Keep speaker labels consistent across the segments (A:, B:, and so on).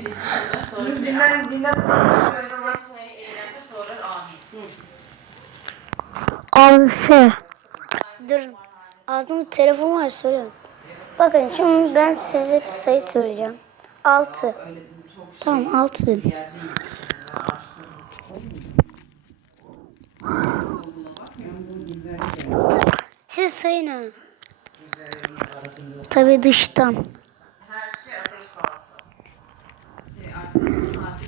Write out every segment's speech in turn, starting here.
A: Önce çiçekler sonra şey.
B: Dinlen dinlen.
A: Şey eğlenme sonra amin.
C: Abi şey. Dur. Ağzımda telefon var söylüyorum. Bakın şimdi ben size bir sayı söyleyeceğim. 6.
A: Öyle çok şey
C: Tamam 6
A: bir yer değil. Google'a bakmıyorum.
C: Siz sayın ha. Tabii dıştan.
A: Her şey ateş pahası. Şey arkadaşım tatile gidince diyor. Oo orada yaşamak daha mı zor?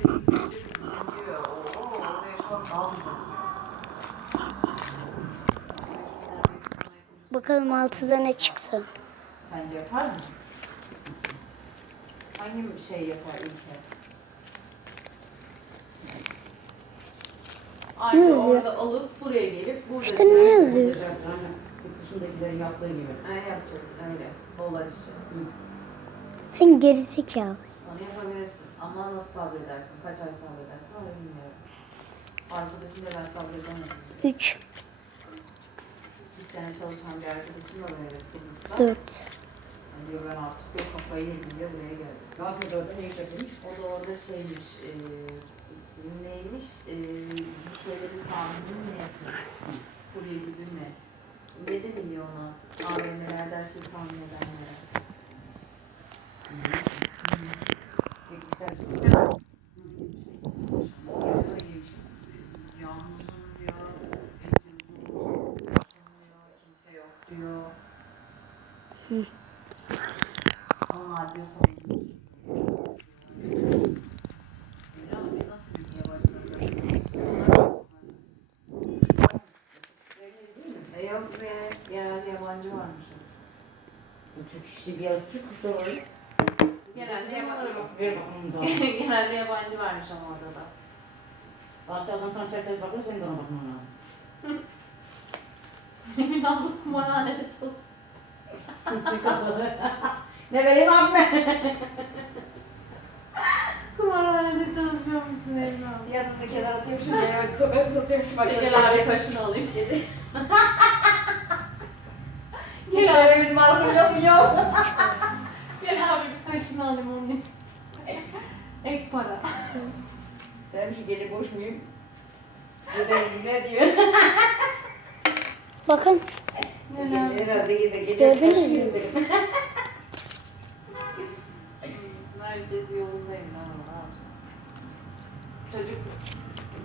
C: Bakalım 6'da ne çıksa.
A: Sence yapar mı? Hangi şey yapar ülke? Aynı
C: yazıyor?
A: orada alıp buraya gelip burada
C: İşte ne yazıyor?
B: Yurt dışındakilerin yaptığı gibi.
A: Ne yapacağız öyle. Dolar işte.
C: Sen gerizekalı.
A: Onu yapabilirsin. Ama nasıl sabredersin? Kaç ay sabredersin onu bilmiyorum. Arkadaşımla ben sabredemedim.
C: 3,
A: Bir sene çalışan bir arkadaşım da böyle Kıbrıs'ta.
C: 4.
A: Yani diyor ben artık yok kafayı yedim diye buraya geldim.
B: Ne iş yapıyormuş?
A: O da orada şeymiş, e, neymiş, e, bir şeyleri tahmini mi yapıyor? Kurye gibi mi? Ne de biliyor ona? AVM'lerde her şeyi tahmin edenlere.
B: Teknisel bir
A: Ya, Yalnızım yok be, genelde yabancı varmış.
B: Türk işte bir yarısı Türk kuşları var.
A: Genelde yabancı
B: Ver bakalım da.
A: Genelde yabancı varmış ama orada da.
B: Başlardan tam sertez bakın sen de ona bakman lazım.
A: Emin abla kumarhanede çalışıyor.
B: ne vereyim abi
A: Kumarhanede çalışıyormuşsun Emin abla.
B: Yanında kenar atıyormuşum ya. Evet, sokak satıyormuşum. Bak,
A: Gel abi kaşını alayım.
B: Gece.
A: Gel abi.
B: Evimin markı yok mu? Yok.
A: Kaşını alayım onun için. Ek para.
B: Ben şu gece boş muyum? Ne diyeyim ne diyor?
C: Bakın
B: Gece herhalde yine gece
C: Gördünüz
B: kaç
C: mü?
B: gibi dedim.
A: Herkes yolundayım ben ama ne yapsam. Çocuk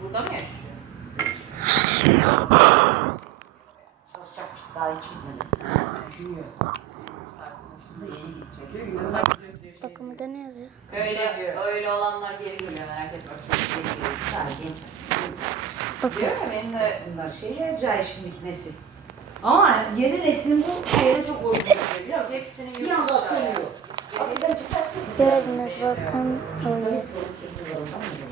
A: burada mı yaşıyor?
B: Çalışacakmış daha hiç gitmedi.
C: Bakın burada ne yazıyor?
A: Öyle, öyle olanlar geri geliyor merak etme. Geliyor.
C: Bakın
A: Diyor ya benim de
B: bunlar şeyler cahil şimdiki nesil. Ama yeni neslin bu şeye çok hoşuna gidiyor biliyor musun?
A: hepsini
B: Bir
A: yurt
B: anda atılıyor.
C: gördünüz bakın öyle.
B: Çoluk çocuğu var ondan mı?